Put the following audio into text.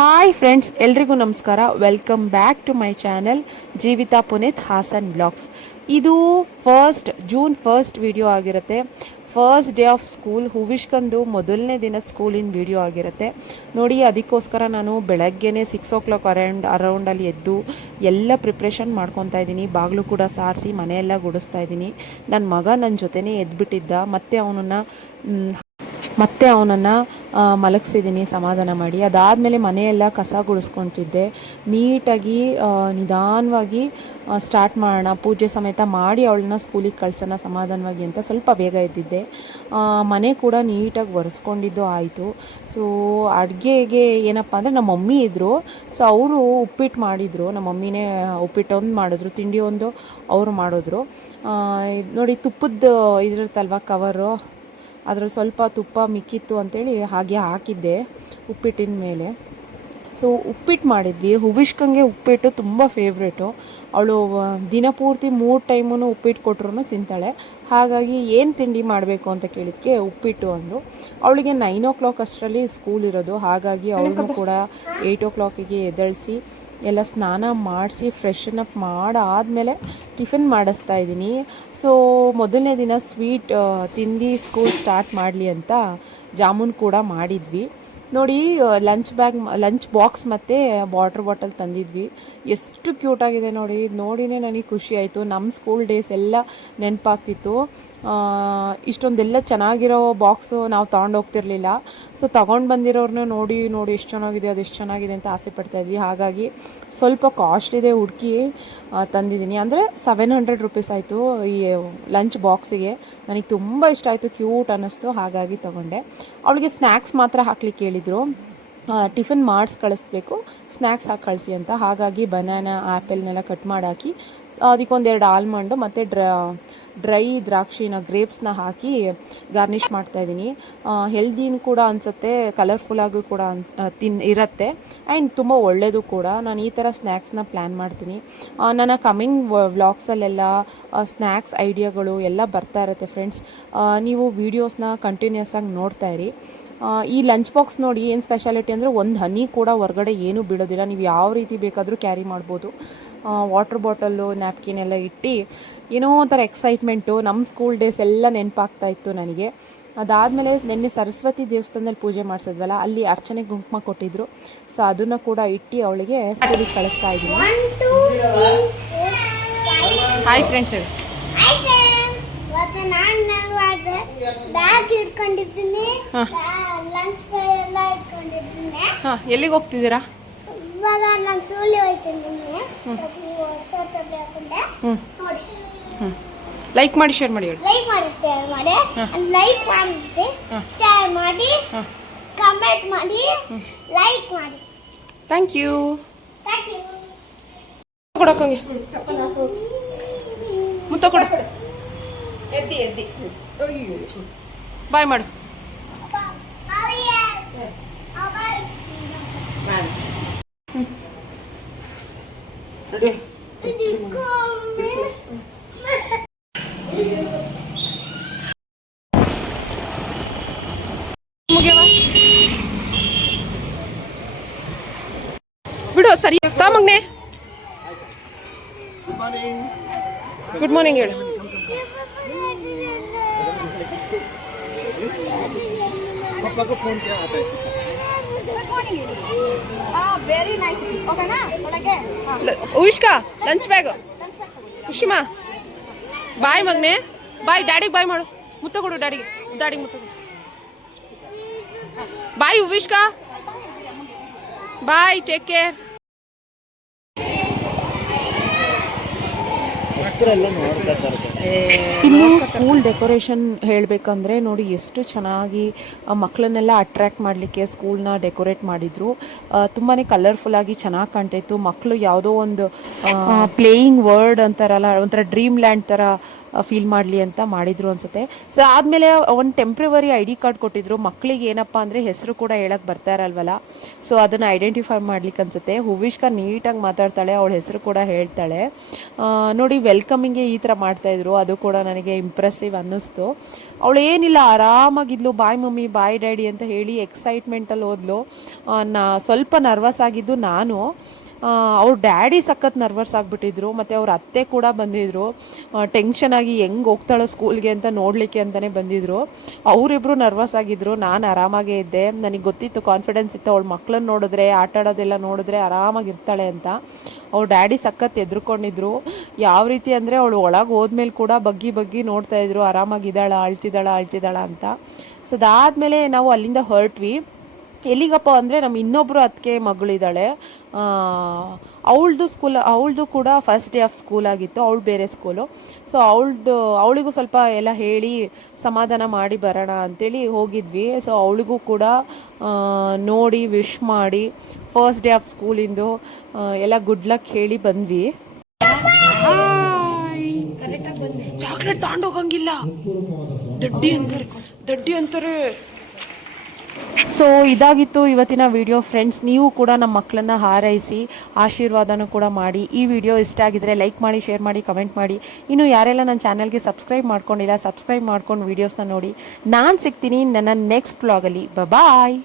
Hi friends, ಎಲ್ರಿಗೂ ನಮಸ್ಕಾರ. Welcome back to my channel Jeevitha Puneeth Hassan vlogs. ಇದು ಜೂನ್ 1 ವಿಡಿಯೋ ಆಗಿರುತ್ತೆ. ಫಸ್ಟ್ ಡೇ ಆಫ್ ಸ್ಕೂಲ್, ಹೂವಿಷ್ಕಂದು ಮೊದಲನೇ ದಿನದ ಸ್ಕೂಲಿನ ವಿಡಿಯೋ ಆಗಿರುತ್ತೆ ನೋಡಿ. ಅದಕ್ಕೋಸ್ಕರ ನಾನು ಬೆಳಗ್ಗೆನೇ 6 o'clock ಅರೌಂಡಲ್ಲಿ ಎದ್ದು ಎಲ್ಲ ಪ್ರಿಪ್ರೇಷನ್ ಮಾಡ್ಕೊತಾ ಇದ್ದೀನಿ. ಬಾಗಿಲು ಕೂಡ ಸಾರಿಸಿ ಮನೆಯೆಲ್ಲ ಗುಡಿಸ್ತಾ ಇದ್ದೀನಿ. ನನ್ನ ಮಗ ನನ್ನ ಜೊತೆನೇ ಎದ್ಬಿಟ್ಟಿದ್ದ. ಮತ್ತೆ ಅವನನ್ನು ಮಲಗಿಸಿದ್ದೀನಿ ಸಮಾಧಾನ ಮಾಡಿ. ಅದಾದಮೇಲೆ ಮನೆಯೆಲ್ಲ ಕಸ ಗುಡಿಸ್ಕೊತಿದ್ದೆ. ನೀಟಾಗಿ ನಿಧಾನವಾಗಿ ಸ್ಟಾರ್ಟ್ ಮಾಡೋಣ, ಪೂಜೆ ಸಮೇತ ಮಾಡಿ ಅವಳನ್ನ ಸ್ಕೂಲಿಗೆ ಕಳ್ಸೋಣ ಸಮಾಧಾನವಾಗಿ ಅಂತ ಸ್ವಲ್ಪ ಬೇಗ ಎದ್ದಿದ್ದೆ. ಮನೆ ಕೂಡ ನೀಟಾಗಿ ಒರೆಸ್ಕೊಂಡಿದ್ದು ಆಯಿತು. ಸೊ ಅಡುಗೆಗೆ ಏನಪ್ಪ ಅಂದರೆ ನಮ್ಮ ಮಮ್ಮಿ ಇದ್ದರು. ಸೊ ಅವರು ಉಪ್ಪಿಟ್ಟು ಮಾಡಿದರು. ನಮ್ಮ ಮಮ್ಮಿನೇ ಉಪ್ಪಿಟ್ಟು ಒಂದು ಮಾಡಿದ್ರು, ತಿಂಡಿ ಒಂದು ಅವರು ಮಾಡಿದ್ರು. ನೋಡಿ, ತುಪ್ಪದ ಇದಿರುತ್ತಲ್ವ ಕವರು, ಅದರಲ್ಲಿ ಸ್ವಲ್ಪ ತುಪ್ಪ ಮಿಕ್ಕಿತ್ತು ಅಂಥೇಳಿ ಹಾಗೆ ಹಾಕಿದ್ದೆ ಉಪ್ಪಿಟ್ಟಿನ ಮೇಲೆ. ಸೊ ಉಪ್ಪಿಟ್ಟು ಮಾಡಿದ್ವಿ. ಹೂವಿಷ್ಕಂಗೆ ಉಪ್ಪಿಟ್ಟು ತುಂಬ ಫೇವ್ರೇಟು. ಅವಳು ದಿನಪೂರ್ತಿ 3 ಟೈಮೂ ಉಪ್ಪಿಟ್ಟು ಕೊಟ್ಟರು ತಿಂತಾಳೆ. ಹಾಗಾಗಿ ಏನು ತಿಂಡಿ ಮಾಡಬೇಕು ಅಂತ ಕೇಳಿದ್ಕೆ ಉಪ್ಪಿಟ್ಟು ಅಂದರು. ಅವಳಿಗೆ 9 o'clock ಅಷ್ಟರಲ್ಲಿ ಸ್ಕೂಲ್ ಇರೋದು. ಹಾಗಾಗಿ ಅವಳನ್ನು ಕೂಡ 8 o'clock ಎದ್ದೇಳಿಸಿ ಎಲ್ಲ ಸ್ನಾನ ಮಾಡಿಸಿ ಫ್ರೆಶನ್ ಅಪ್ ಮಾಡಾದಮೇಲೆ ಟಿಫಿನ್ ಮಾಡಿಸ್ತಾ ಇದ್ದೀನಿ. ಸೊ ಮೊದಲನೇ ದಿನ ಸ್ವೀಟ್ ತಿಂದು ಸ್ಕೂಲ್ ಸ್ಟಾರ್ಟ್ ಮಾಡಲಿ ಅಂತ ಜಾಮೂನ್ ಕೂಡ ಮಾಡಿದ್ವಿ ನೋಡಿ. ಲಂಚ್ ಬಾಕ್ಸ್ ಮತ್ತು ವಾಟರ್ ಬಾಟಲ್ ತಂದಿದ್ವಿ. ಎಷ್ಟು ಕ್ಯೂಟಾಗಿದೆ ನೋಡಿ. ನೋಡಿನೇ ನನಗೆ ಖುಷಿ ಆಯಿತು. ನಮ್ಮ ಸ್ಕೂಲ್ ಡೇಸ್ ಎಲ್ಲ ನೆನಪಾಗ್ತಿತ್ತು. ಇಷ್ಟೊಂದೆಲ್ಲ ಚೆನ್ನಾಗಿರೋ ಬಾಕ್ಸು ನಾವು ತೊಗೊಂಡೋಗ್ತಿರ್ಲಿಲ್ಲ. ಸೊ ತೊಗೊಂಡು ಬಂದಿರೋರನ್ನ ನೋಡಿ ಎಷ್ಟು ಚೆನ್ನಾಗಿದೆ, ಅದೆಷ್ಟು ಚೆನ್ನಾಗಿದೆ ಅಂತ ಆಸೆ ಪಡ್ತಾಯಿದ್ವಿ. ಹಾಗಾಗಿ ಸ್ವಲ್ಪ ಕಾಸ್ಟ್ಲಿದೆ ಹುಡುಕಿ ತಂದಿದ್ದೀನಿ. ಅಂದರೆ 700 rupees ಆಯಿತು ಈ ಲಂಚ್ ಬಾಕ್ಸಿಗೆ. ನನಗೆ ತುಂಬ ಇಷ್ಟ ಆಯಿತು, ಕ್ಯೂಟ್ ಅನ್ನಿಸ್ತು, ಹಾಗಾಗಿ ತೊಗೊಂಡೆ. ಅವಳಿಗೆ ಸ್ನ್ಯಾಕ್ಸ್ ಮಾತ್ರ ಹಾಕ್ಲಿಕ್ಕೆ ಹೇಳಿದರು. ಟಿಫಿನ್ ಮಾಡಿಸಿ ಕಳಿಸ್ಬೇಕು, ಸ್ನ್ಯಾಕ್ಸ್ ಹಾಕಿ ಕಳಿಸಿ ಅಂತ. ಹಾಗಾಗಿ ಬನಾನಾ ಆ್ಯಪಲ್ನೆಲ್ಲ ಕಟ್ ಮಾಡಾಕಿ ಅದಕ್ಕೊಂದೆರಡು ಆಲ್ಮಂಡು ಮತ್ತು ಡ್ರೈ ದ್ರಾಕ್ಷಿನ ಗ್ರೇಪ್ಸ್ನ ಹಾಕಿ ಗಾರ್ನಿಷ್ ಮಾಡ್ತಾಯಿದ್ದೀನಿ. ಹೆಲ್ದಿನೂ ಕೂಡ ಅನಿಸುತ್ತೆ, ಕಲರ್ಫುಲ್ಲಾಗೂ ಕೂಡ ಇರುತ್ತೆ, ಆ್ಯಂಡ್ ತುಂಬ ಒಳ್ಳೆಯದು ಕೂಡ. ನಾನು ಈ ಥರ ಸ್ನ್ಯಾಕ್ಸ್ನ ಪ್ಲ್ಯಾನ್ ಮಾಡ್ತೀನಿ. ನನ್ನ ಕಮಿಂಗ್ ವ್ಲಾಗ್ಸಲ್ಲೆಲ್ಲ ಸ್ನ್ಯಾಕ್ಸ್ ಐಡಿಯಾಗಳು ಎಲ್ಲ ಬರ್ತಾ ಇರುತ್ತೆ ಫ್ರೆಂಡ್ಸ್. ನೀವು ವೀಡಿಯೋಸ್ನ ಕಂಟಿನ್ಯೂಸ್ ಆಗಿ ನೋಡ್ತಾ ಇರಿ. ಈ ಲಂಚ್ ಬಾಕ್ಸ್ ನೋಡಿ ಏನು ಸ್ಪೆಷಾಲಿಟಿ ಅಂದರೆ, ಒಂದು ಹನಿ ಕೂಡ ಹೊರಗಡೆ ಏನೂ ಬಿಡೋದಿಲ್ಲ. ನೀವು ಯಾವ ರೀತಿ ಬೇಕಾದರೂ ಕ್ಯಾರಿ ಮಾಡ್ಬೋದು. ವಾಟರ್ ಬಾಟಲ್ಲು, ನ್ಯಾಪ್ಕಿನ್ ಎಲ್ಲ ಇಟ್ಟು ಏನೋ ಒಂಥರ ಎಕ್ಸೈಟ್ಮೆಂಟು. ನಮ್ಮ ಸ್ಕೂಲ್ ಡೇಸ್ ಎಲ್ಲ ನೆನಪಾಗ್ತಾಯಿತ್ತು ನನಗೆ. ಅದಾದಮೇಲೆ ನಿನ್ನೆ ಸರಸ್ವತಿ ದೇವಸ್ಥಾನದಲ್ಲಿ ಪೂಜೆ ಮಾಡಿಸಿದ್ವಲ್ಲ, ಅಲ್ಲಿ ಅರ್ಚನೆ ಕುಂಕುಮ ಕೊಟ್ಟಿದ್ದರು. ಸೊ ಅದನ್ನು ಕೂಡ ಇಟ್ಟು ಅವಳಿಗೆ ಸ್ಕೂಲಿಗೆ ಕಳಿಸ್ತಾ ಇದ್ದೀನಿ. ಹಾಯ್ ಫ್ರೆಂಡ್ಸ್ ಹೇಳಿ. ಬ್ಯಾಗ್ ಇಟ್ಕೊಂಡಿದ್ದೀನಿ, ಲಂಚ್ ಎಲ್ಲ ಇಟ್ಕೊಂಡಿದ್ದೀನಿ. ಎಲ್ಲಿಗೆ ಹೋಗ್ತಿದ್ದೀರಾ? ಇವಾಗ ನಾನು ಸ್ಕೂಲಿಗೆ ಹೋಗ್ತಿದ್ದೀನಿ. ಲೈಕ್ ಮಾಡಿ ಶೇರ್ ಮಾಡಿ ಹೇಳಿ. ಲೈಕ್ ಮಾಡಿ ಶೇರ್ ಮಾಡಿ ಶೇರ್ ಮಾಡಿ ಕಮೆಂಟ್ ಮಾಡಿ ಲೈಕ್ ಮಾಡಿ. Thank you. ಕೊಡೋಕೆ ಮುತ್ತ ಕೊಡು. ಬಾಯ್ ಮಾಡು. ಬಿಡು ಸರಿ. ಮಗ್ನೆ ಗುಡ್ ಮಾರ್ನಿಂಗ್ ಹೇಳು. पापा को फोन किया आता है. Very nice. ओके ना ಒಳಗೆ. ಉಷ್ಕಾ ಲಂಚ್ ಬ್ಯಾಗ್. ಉಷ್ಮಾ ಬಾಯ್ ಮಗ್ನೆ, ಬಾಯ್. ಡ್ಯಾಡಿಗೆ ಬಾಯ್ ಮಾಡು. ಮುತ್ತ ಕೊಡು ಡ್ಯಾಡಿಗೆ ಮುತ್ತ ಕೊಡು. Bye Uvishka, bye. Take care. ಇನ್ನು ಸ್ಕೂಲ್ ಡೆಕೋರೇಷನ್ ಹೇಳಬೇಕಂದ್ರೆ ನೋಡಿ, ಎಷ್ಟು ಚೆನ್ನಾಗಿ ಮಕ್ಕಳನ್ನೆಲ್ಲ ಅಟ್ರ್ಯಾಕ್ಟ್ ಮಾಡಲಿಕ್ಕೆ ಸ್ಕೂಲ್ನ ಡೆಕೋರೇಟ್ ಮಾಡಿದರು. ತುಂಬಾ ಕಲರ್ಫುಲ್ಲಾಗಿ ಚೆನ್ನಾಗಿ ಕಾಣ್ತಾಯಿತ್ತು. ಮಕ್ಕಳು ಯಾವುದೋ ಒಂದು ಪ್ಲೇಯಿಂಗ್ ವರ್ಲ್ಡ್ ಅಂತಾರಲ್ಲ, ಒಂಥರ ಡ್ರೀಮ್ ಲ್ಯಾಂಡ್ ಥರ ಫೀಲ್ ಮಾಡಲಿ ಅಂತ ಮಾಡಿದರು ಅನಿಸುತ್ತೆ. ಸೊ ಆದಮೇಲೆ ಒಂದು ಟೆಂಪ್ರವರಿ ID ಕಾರ್ಡ್ ಕೊಟ್ಟಿದ್ರು ಮಕ್ಕಳಿಗೆ. ಏನಪ್ಪ ಅಂದರೆ ಹೆಸರು ಕೂಡ ಹೇಳಕ್ಕೆ ಬರ್ತಾ ಇರಲ್ವಲ್ಲ, ಸೊ ಅದನ್ನು ಐಡೆಂಟಿಫೈ ಮಾಡ್ಲಿಕ್ಕೆ ಅನಿಸುತ್ತೆ. ಹೂವಿಷ್ಕಾ ನೀಟಾಗಿ ಮಾತಾಡ್ತಾಳೆ, ಅವಳ ಹೆಸರು ಕೂಡ ಹೇಳ್ತಾಳೆ ನೋಡಿ. ವೆಲ್ಕಮಿಂಗ್ಗೆ ಈ ಥರ ಮಾಡ್ತಾಯಿದ್ರು. ಮಾಡಿದ್ರು, ಅದು ಕೂಡ ನನಗೆ ಇಂಪ್ರೆಸಿವ್ ಅನ್ನಿಸ್ತು. ಅವಳು ಏನಿಲ್ಲ, ಆರಾಮಾಗಿದ್ಲು, ಬಾಯ್ ಮಮ್ಮಿ ಬಾಯ್ ಡ್ಯಾಡಿ ಅಂತ ಹೇಳಿ ಎಕ್ಸೈಟ್ಮೆಂಟಲ್ಲಿ ಹೋದ್ಲು. ಸ್ವಲ್ಪ ನರ್ವಸ್ ಆಗಿದ್ದು ನಾನು. ಅವ್ರ ಡ್ಯಾಡಿ ಸಖತ್ ನರ್ವಸ್ ಆಗಿಬಿಟ್ಟಿದ್ರು, ಮತ್ತು ಅವ್ರ ಅತ್ತೆ ಕೂಡ ಬಂದಿದ್ದರು. ಟೆನ್ಷನ್ ಆಗಿ ಹೆಂಗೆ ಹೋಗ್ತಾಳೋ ಸ್ಕೂಲ್ಗೆ ಅಂತ ನೋಡಲಿಕ್ಕೆ ಅಂತಲೇ ಬಂದಿದ್ದರು. ಅವರಿಬ್ಬರು ನರ್ವಸ್ ಆಗಿದ್ದರು, ನಾನು ಆರಾಮಾಗೇ ಇದ್ದೆ. ನನಗೆ ಗೊತ್ತಿತ್ತು, ಕಾನ್ಫಿಡೆನ್ಸ್ ಇತ್ತು, ಅವಳ ಮಕ್ಕಳನ್ನ ನೋಡಿದ್ರೆ, ಆಟ ಆಡೋದೆಲ್ಲ ನೋಡಿದ್ರೆ ಆರಾಮಾಗಿರ್ತಾಳೆ ಅಂತ. ಅವ್ರ ಡ್ಯಾಡಿ ಸಖತ್ ಎದ್ರುಕೊಂಡಿದ್ರು. ಯಾವ ರೀತಿ ಅಂದರೆ ಅವಳು ಒಳಗೆ ಹೋದ್ಮೇಲೆ ಕೂಡ ಬಗ್ಗಿ ಬಗ್ಗಿ ನೋಡ್ತಾಯಿದ್ರು, ಆರಾಮಾಗಿದ್ದಾಳ, ಅಳ್ತಿದ್ದಾಳ ಅಂತ. ಸೊ ಅದಾದಮೇಲೆ ನಾವು ಅಲ್ಲಿಂದ ಹೊರಟ್ವಿ. ಎಲ್ಲಿಗಪ್ಪ ಅಂದರೆ ನಮ್ಮ ಇನ್ನೊಬ್ಬರು ಅತ್ತಿಗೆ ಮಗಳಿದ್ದಾಳೆ, ಅವಳದು ಕೂಡ ಫಸ್ಟ್ ಡೇ ಆಫ್ ಸ್ಕೂಲ್ ಆಗಿತ್ತು, ಅವಳು ಬೇರೆ ಸ್ಕೂಲು. ಸೊ ಅವಳಿಗೂ ಸ್ವಲ್ಪ ಎಲ್ಲ ಹೇಳಿ ಸಮಾಧಾನ ಮಾಡಿ ಬರೋಣ ಅಂತೇಳಿ ಹೋಗಿದ್ವಿ. ಸೊ ಅವಳಿಗೂ ಕೂಡ ನೋಡಿ ವಿಶ್ ಮಾಡಿ ಫಸ್ಟ್ ಡೇ ಆಫ್ ಸ್ಕೂಲಿಂದು ಎಲ್ಲ ಗುಡ್ ಲಕ್ ಹೇಳಿ ಬಂದ್ವಿ. ಚಾಕ್ಲೇಟ್ ತಗೊಂಡೋಗಂಗಿಲ್ಲ, ದಡ್ಡಿ ಅಂತಾರೆ. ಸೊ ಇದಾಗಿತ್ತು ಇವತ್ತಿನ ವಿಡಿಯೋ ಫ್ರೆಂಡ್ಸ್. ನೀವು ಕೂಡ ನಮ್ಮ ಮಕ್ಕಳನ್ನ ಹಾರೈಸಿ ಆಶೀರ್ವಾದನೂ ಕೂಡ ಮಾಡಿ. ಈ ವಿಡಿಯೋ ಇಷ್ಟ ಆಗಿದ್ರೆ ಲೈಕ್ ಮಾಡಿ, ಶೇರ್ ಮಾಡಿ, ಕಮೆಂಟ್ ಮಾಡಿ. ಇನ್ನು ಯಾರೆಲ್ಲ ನನ್ನ ಚಾನಲ್ಗೆ ಸಬ್ಸ್ಕ್ರೈಬ್ ಮಾಡ್ಕೊಂಡಿಲ್ಲ, ಸಬ್ಸ್ಕ್ರೈಬ್ ಮಾಡ್ಕೊಂಡು ವೀಡಿಯೋಸ್ನ ನೋಡಿ. ನಾನು ಸಿಗ್ತೀನಿ ನನ್ನ ನೆಕ್ಸ್ಟ್ ವ್ಲಾಗಲ್ಲಿ. ಬಾಯ್.